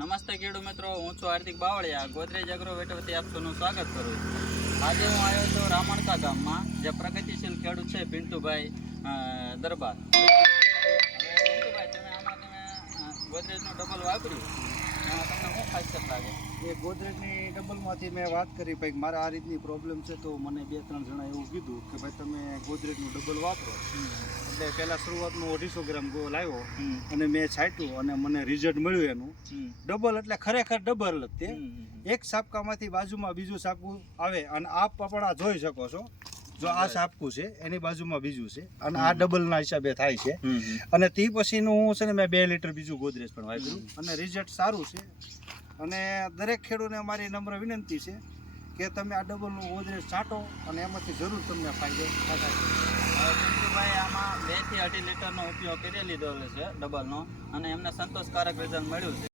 નમસ્તે ખેડૂત મિત્રો, હું છું હાર્દિક બાવળિયા. ગોદરેજ એગ્રોવેટ વતી આપ સૌનું સ્વાગત કરું છું. આજે હું આવ્યો છું રામણકા ગામમાં, જે પ્રગતિશીલ ખેડૂત છે પિન્ટુભાઈ દરબાર. પિન્ટુભાઈ, તમે ગોદરેજનું ડબલ વાપર્યું, તમને શું ખાસિયત લાગે? એ ગોદરેજની ડબલમાંથી મેં વાત કરી ભાઈ મારે આ રીતની પ્રોબ્લેમ છે, તો મને 2-3 જણા એવું કીધું કે ભાઈ તમે ગોદરેજનું ડબલ વાપરો. એટલે પહેલાં શરૂઆતનું 250 ગ્રામ ગોળ આવ્યો અને મેં છાંટ્યું અને મને રિઝલ્ટ મળ્યું એનું. ડબલ એટલે ખરેખર ડબલ જ તે. એક સાપકામાંથી બાજુમાં બીજું સાપકું આવે અને આપ પણ આ જોઈ શકો છો. જો આ સાપકું છે એની બાજુમાં બીજું છે અને આ ડબલના હિસાબે થાય છે. અને તે પછીનું હું છે ને મેં 2 લીટર બીજું ગોદરેજ પણ વાપર્યું અને રિઝલ્ટ સારું છે. અને દરેક ખેડૂતને અમારી નમ્ર વિનંતી છે કે તમે આ ડબલનું ગોદરેજ છાંટો અને એમાંથી જરૂર તમને ફાયદો થાય. પિન્ટુભાઈ આમાં 2 થી 2.5 લીટરનો ઉપયોગ કરી લીધો છે ડબલનો, અને એમને સંતોષકારક રિઝલ્ટ મળ્યું છે.